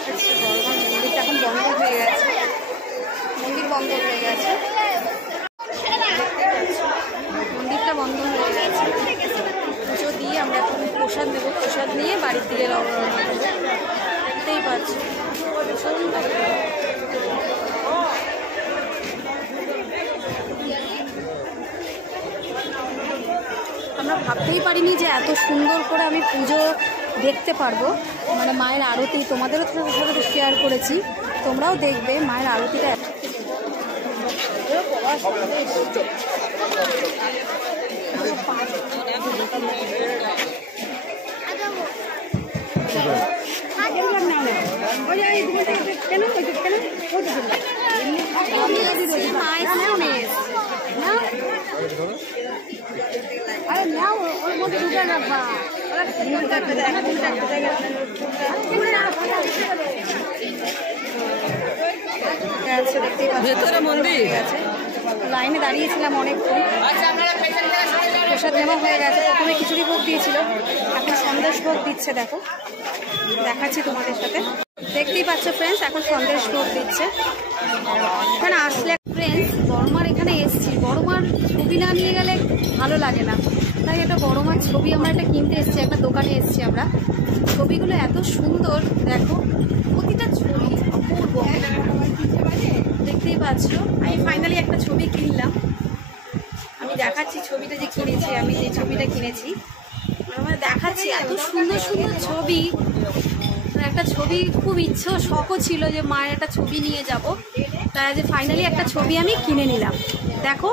দেখাচ্ছি বড়মার মন্দিরটা এখন বন্ধ হয়ে গেছে, মন্দির বন্ধ হয়ে গেছে, মন্দিরটা বন্ধ হয়ে গেছে। পুজো দিয়ে আমরা এখন প্রসাদ নেব, প্রসাদ নিয়ে বাড়ির দিকে রওনা দেবো। দেখতেই পাচ্ছি আমরা ভাবতেই পারিনি যে এত সুন্দর করে আমি পুজো দেখতে পারবো। মানে মায়ের আরতি তোমাদেরও সাথে শেয়ার করেছি, তোমরাও দেখবে মায়ের আরতিটা। ভেতরে মন্দির আছে, লাইনে দাঁড়িয়েছিলাম অনেকক্ষণ। প্রসাদ নেওয়া হয়ে গেছে, প্রথমে খিচুড়ি ভোগ দিয়েছিল, এখন সন্দেশ ভোগ দিচ্ছে। দেখো দেখাচ্ছি তোমাদের সাথে, দেখতেই পাচ্ছ ফ্রেন্ডস, এখন সন্দেশ ভোগ দিচ্ছে। এখানে আসলে ফ্রেন্ডস বড়মার এখানে এসছি, বড়মার ছবি না নিয়ে গেলে ভালো লাগে না, তাই একটা বড়মার ছবি আমরা একটা কিনতে এসেছি, একটা দোকানে এসেছি আমরা। ছবিগুলো এত সুন্দর, দেখো প্রতিটা ছবি অপূর্ব, দেখতেই পাচ্ছ। আমি ফাইনালি একটা ছবি কিনলাম, আমি দেখাচ্ছি ছবিটা যে কিনেছি, আমি যে ছবিটা কিনেছি আমরা দেখাচ্ছি। এত সুন্দর সুন্দর ছবি, একটা ছবি খুব ইচ্ছে শখও ছিল যে মায়ের একটা ছবি নিয়ে যাব, তাই যে ফাইনালি একটা ছবি আমি কিনে নিলাম। দেখো